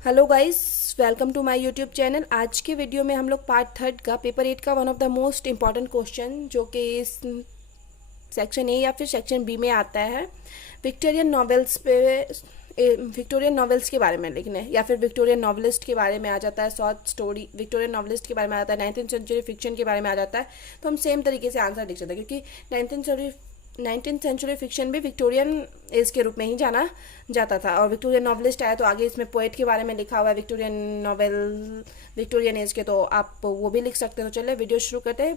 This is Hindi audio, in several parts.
Hello guys, welcome to my YouTube channel. आज के वीडियो में हम लोग पार्ट थर्ड का पेपर 8 का one of the most important question जो कि इस सेक्शन ए या फिर सेक्शन बी में आता है, विक्टोरियन नॉवेल्स पे विक्टोरियन नॉवेल्स के बारे में लिखना है या फिर विक्टोरियन नॉवलिस्ट के बारे में आ जाता है, शॉर्ट स्टोरी विक्टोरियन नॉवलिस्ट के बारे में आ जाता है, 19th सेंचुरी फिक्शन के बारे में आ जाता है। तो हम सेम तरीके से आंसर लिख सकते हैं क्योंकि 19th सेंचुरी फिक्शन भी विक्टोरियन एज के रूप में ही जाना जाता था और विक्टोरियन नॉवलिस्ट आया तो आगे इसमें पोएट के बारे में लिखा हुआ है विक्टोरियन नॉवेल विक्टोरियन एज के, तो आप वो भी लिख सकते हो। तो चलिए वीडियो शुरू करते हैं।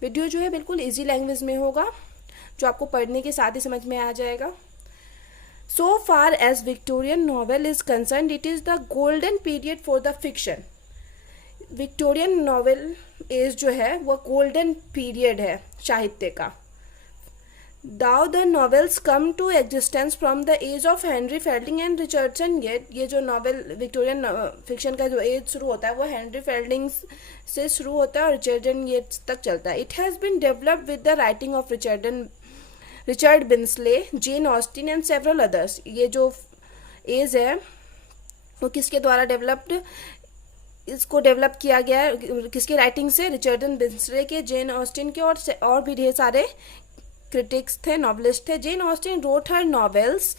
वीडियो जो है बिल्कुल इजी लैंग्वेज में होगा जो आपको पढ़ने के साथ ही समझ में आ जाएगा। So far as Victorian novel is concern, it is the golden period for the fiction. Victorian novel as जो है वो गोल्डन पीरियड है साहित्य का। Now the novels come to existence from the age of Henry Fielding and Richardson Gate। ये जो नॉवेल विक्टोरियन फिक्शन का जो एज शुरू होता है वो हेनरी फील्डिंग से शुरू होता है और रिचर्डन गेट्स तक चलता है। It has been developed with the writing of Richard Brinsley, Jane Austen and several others. ये जो एज है वो किसके द्वारा इसको डेवलप किया गया है, किसके राइटिंग से? रिचर्डन बिन्सले के, जेन ऑस्टिन के और भी ढेर सारे क्रिटिक्स थे, नॉवलिस्ट थे। Jane Austen wrote her novels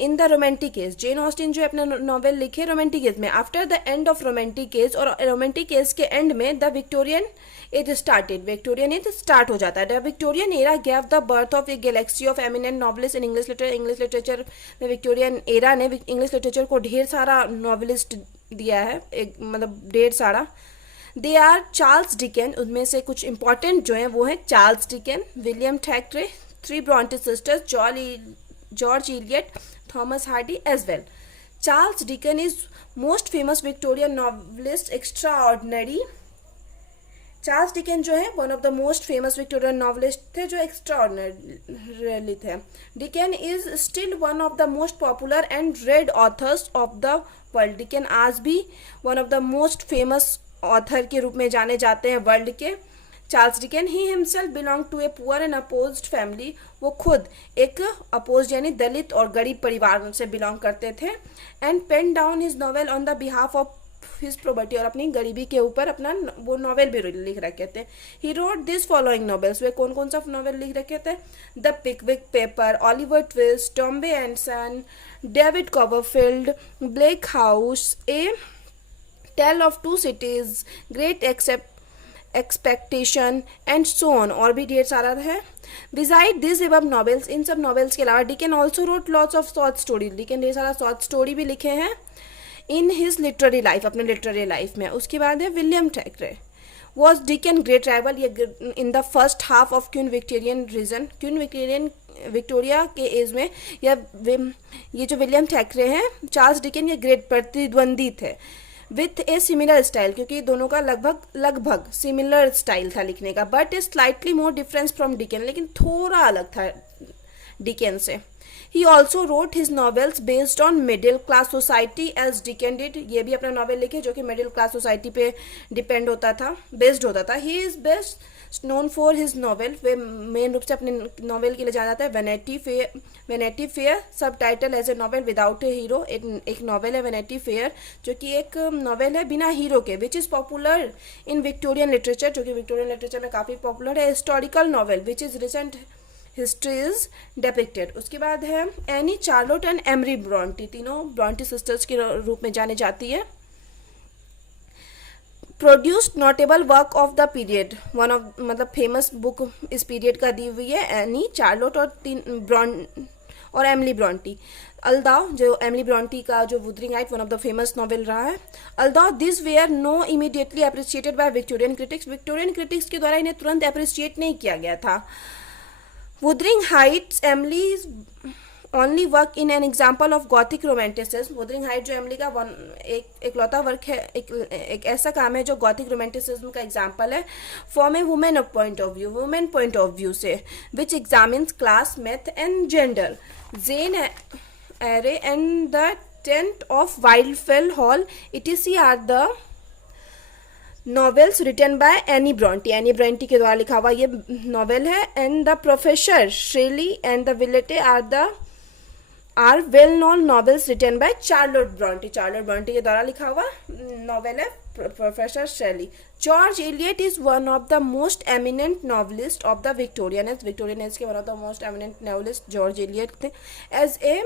in the romantic age. Jane Austen जो अपना नॉवेल लिखे रोमांटिक एज में। After the end of romantic age, और रोमांटिक एज के एंड में the Victorian age started, Victorian age start हो जाता है। The Victorian era gave the birth of a galaxy of eminent novelist in English literature. English literature में विक्टोरियन एरा ने इंग्लिश लिटरेचर को ढेर सारा नॉवलिस्ट दिया है, एक मतलब ढेर सारा। दे आर चार्ल्स डिकेन, उनमें से कुछ इंपॉर्टेंट जो हैं वो हैं Charles Dicken, William Thackeray, 3 Bronte sisters, George Eliot, Thomas Hardy as well. Charles Dicken is most famous Victorian novelist extraordinary. Charles Dicken जो है one of the most famous Victorian novelist थे जो एक्स्ट्रा ऑर्डिनरी थे। Dicken is still one of the most popular and read authors of the world. Dicken आज भी one of the most famous author के रूप में जाने जाते हैं वर्ल्ड के। Charles Dicken he himself belong to a poor and opposed family. वो खुद एक अपोज यानी दलित और गरीब परिवार से बिलोंग करते थे। And pen down his novel on the behalf of his property, और अपनी गरीबी के ऊपर अपना वो नॉवेल भी लिख रखे थे। He wrote this following novels. वे कौन कौन सा नॉवेल लिख रखे थे? The Pickwick Paper, Oliver Twist, Dombey and Son, David Copperfield, Bleak House, a Tale of Two Cities, Great Expectation and so on, और भी ढेर सारा है। बिसाइड दिस एबव नॉवेल्स, इन सब नॉवेल्स के अलावा Dicken also wrote lots of short story. Dicken ढेर सारा शॉर्ट स्टोरी भी लिखे हैं इन हिज लिटरेरी लाइफ, अपने लिटरेरी लाइफ में। उसके बाद है William Thackeray. Was Dicken great rival in the first half of Queen Victorian region. Queen Victoria के एज में ये जो विलियम थैक्रे हैं, चार्ल्स डिकेन, ये ग्रेट प्रतिद्वंदी थे विथ ए सिमिलर स्टाइल, क्योंकि दोनों का लगभग सिमिलर स्टाइल था लिखने का। But a slightly more difference from Dicken, लेकिन थोड़ा अलग था डिकेन से। He also wrote his novels based on middle class society as Dicken did. ये भी अपना नॉवेल लिखे जो कि मिडिल क्लास सोसाइटी पे डिपेंड होता था, बेस्ड होता था। He is best known for his novel, वे मेन रूप से अपने नॉवेल के लिए जाना जाता है Vanity Fair, subtitle as a novel without A hero. एक नॉवेल है वेनेटी फेयर जो कि एक नॉवेल है बिना हीरो के, which is popular in Victorian literature, जो कि विक्टोरियन लिटरेचर में काफ़ी पॉपुलर है। Historical novel which is recent history is depicted. उसके बाद है Anne Charlotte and emery Brontë, तीनों ब्रॉन्टी सिस्टर्स के रूप में जाने जाती है। Produced notable work of the period, one of मतलब फेमस बुक इस पीरियड का दी हुई है एनी, चार्लोट और एमिली ब्रॉन्टी। अल्दाउ, जो एमिली ब्रॉन्टी का जो Wuthering Height one of the famous novel रहा है। Although this were no immediately appreciated by Victorian critics, Victorian critics के द्वारा इन्हें तुरंत अप्रिशिएट नहीं किया गया था। Wuthering Heights Emily's only work in an example of Gothic romanticism. Wuthering Height जो एमिली का एक लौता वर्क है, एक ऐसा काम है जो गॉथिक रोमांटिसिज्म का एग्जाम्पल है। From a women point of view से, which examines class, math and gender. Jane Eyre and the tenant of Wildfell Hall, etc are the novels written by Anne Bronte के द्वारा लिखा हुआ ये नॉवेल है। And the professor Shirley and the Villette are the are well known novels written by Charlotte Bronte. Charlotte Bronte के द्वारा लिखा हुआ नॉवेल है professor Shelley. George Eliot is one of the most eminent novelist of the Victorian age. Victorian age के one of the most eminent novelist George Eliot थे। As a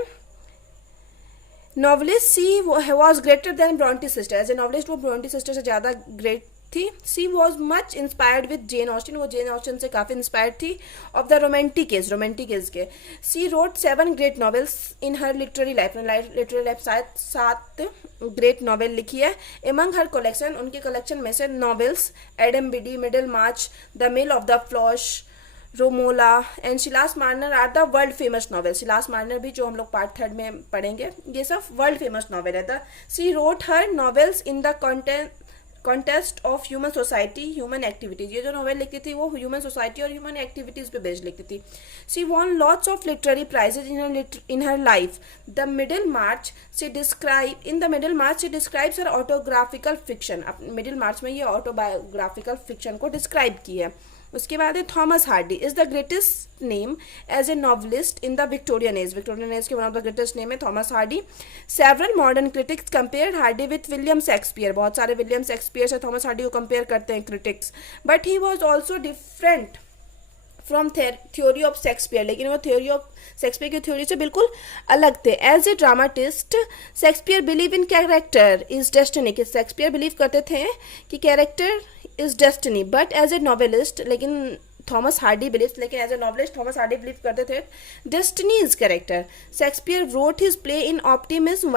novelist she was greater than Bronte sister. As a novelist वो ब्रॉन्टी सिस्टर से ज़्यादा ग्रेट थी। She was much inspired with Jane Austen. वो जेन ऑस्टिन से काफ़ी इंस्पायर्ड थी। Of the romantic age, Romantic age के। She wrote 7 great novels in her literary life. Literary life 7 great novel लिखी है। एमंग हर कलेक्शन, उनके कलेक्शन में से novels Adam Bede, Middlemarch, the Mill of the Floss, Romola and Silas Marner are the world famous novel. Silas Marner भी जो हम लोग पार्ट 3 में पढ़ेंगे, ये सब वर्ल्ड फेमस नॉवेल है। The she wrote her novels in the contest of human society, human activities. ये जो नॉवेल लिखती थी वो ह्यूमन सोसाइटी और ह्यूमन एक्टिविटीज पे बेस्ड लिखती थी। She won lots of literary prizes in her life. The Middlemarch she describes her autographical fiction. Middlemarch में ये ऑटोबायोग्राफिकल फिक्शन को डिस्क्राइब की है। उसके बाद है Thomas Hardy is the greatest name as a novelist in the Victorian age. Victorian age के one of the greatest name है Thomas Hardy. Several modern critics compare Hardy with William Shakespeare. बहुत सारे विलियम शेक्सपियर से थॉमस हार्डी को कंपेयर करते हैं critics. But he was also different from theory of Shakespeare. लेकिन वो थ्योरी ऑफ शेक्सपियर की थ्योरी से बिल्कुल अलग थे। As A dramatist Shakespeare believe in character is destiny. कि शेक्सपियर बिलीव करते थे कि character is destiny. But as a novelist, लेकिन थॉमस हार्डी बिलीव, लेकिन as a novelist Thomas Hardy believe करते थे destiny is character. Shakespeare wrote his play in optimism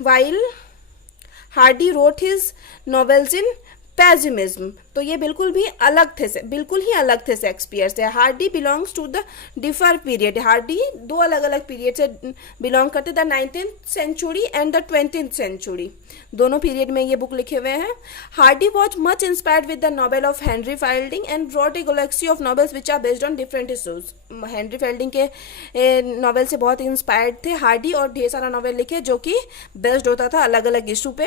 while Hardy wrote his novels in pessimism. तो ये बिल्कुल ही अलग थे शेक्सपियर से। Hardy belongs to the differ period. Hardy 2 अलग अलग पीरियड से बिलोंग करते, the 19th century and the 20th century. दोनों पीरियड में ये बुक लिखे हुए हैं। Hardy was much inspired with the novel of Henry Fielding and wrote a galaxy of novels which are based on different issues. Henry Fielding के नॉवेल से बहुत इंस्पायर्ड थे हार्डी और ढेर सारा नॉवेल लिखे जो कि बेस्ड होता था अलग अलग इशू पे।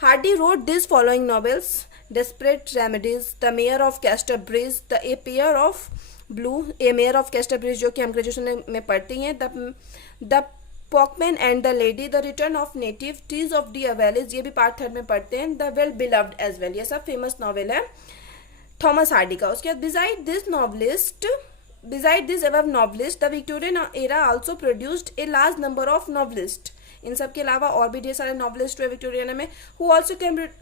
Hardy road this following novels: Desperate Remedies, The Mayor of Casterbridge, A Pair of Blue, A Mayor of Casterbridge जो कि हम ग्रेजुएशन में पढ़ती हैं, The Pockman and the Lady, The Return of Native, Trees of Deer Valleys, ये भी पार्ट 3 में पढ़ते हैं, The Well Beloved as well। ये सब फेमस नॉवेल है थॉमस हार्डी का। उसके बाद beside this above novelist, the Victorian era also produced a large number of novelists। इन सब के अलावा और भी ढेर सारे नॉवलिस्ट हुए विक्टोरिया में, who also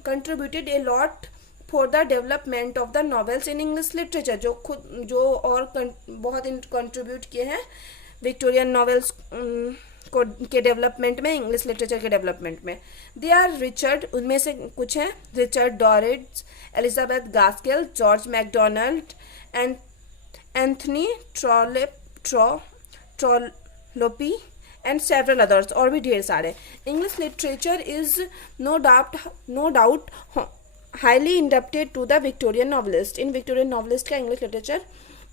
contributed a lot for the development of the novels in English literature. जो और बहुत कंट्रीब्यूट किए हैं विक्टोरियन नॉवेल्स के डेवलपमेंट में, इंग्लिश लिटरेचर के डेवलपमेंट में। दे आर रिचर्ड, उनमें से कुछ हैं: Richard Doddridge, Elizabeth Gaskell, George MacDonald, Anthony Trollope and several others, और भी ढेर सारे। English literature is no doubt highly indebted to the Victorian novelist. इन विक्टोरियन नॉवलिस्ट का इंग्लिश लिटरेचर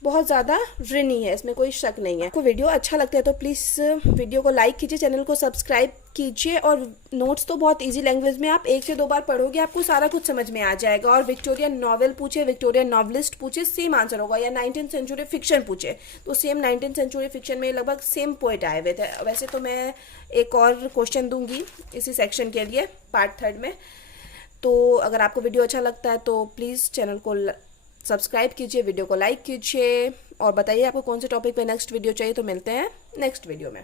बहुत ज़्यादा ऋणी है, इसमें कोई शक नहीं है। आपको वीडियो अच्छा लगता है तो प्लीज़ वीडियो को लाइक कीजिए, चैनल को सब्सक्राइब कीजिए, और नोट्स तो बहुत इजी लैंग्वेज में आप 1 से 2 बार पढ़ोगे आपको सारा कुछ समझ में आ जाएगा। और विक्टोरियन नॉवेल पूछे, विक्टोरियन नॉवलिस्ट पूछे, सेम आंसर होगा। या 19th सेंचुरी फिक्शन पूछे तो सेम 19th सेंचुरी फिक्शन में लगभग सेम पोएट आए हुए थे। वैसे तो मैं एक और क्वेश्चन दूंगी इसी सेक्शन के लिए पार्ट 3 में। तो अगर आपको वीडियो अच्छा लगता है तो प्लीज़ चैनल को सब्सक्राइब कीजिए, वीडियो को लाइक कीजिए, और बताइए आपको कौन से टॉपिक पे नेक्स्ट वीडियो चाहिए। तो मिलते हैं नेक्स्ट वीडियो में।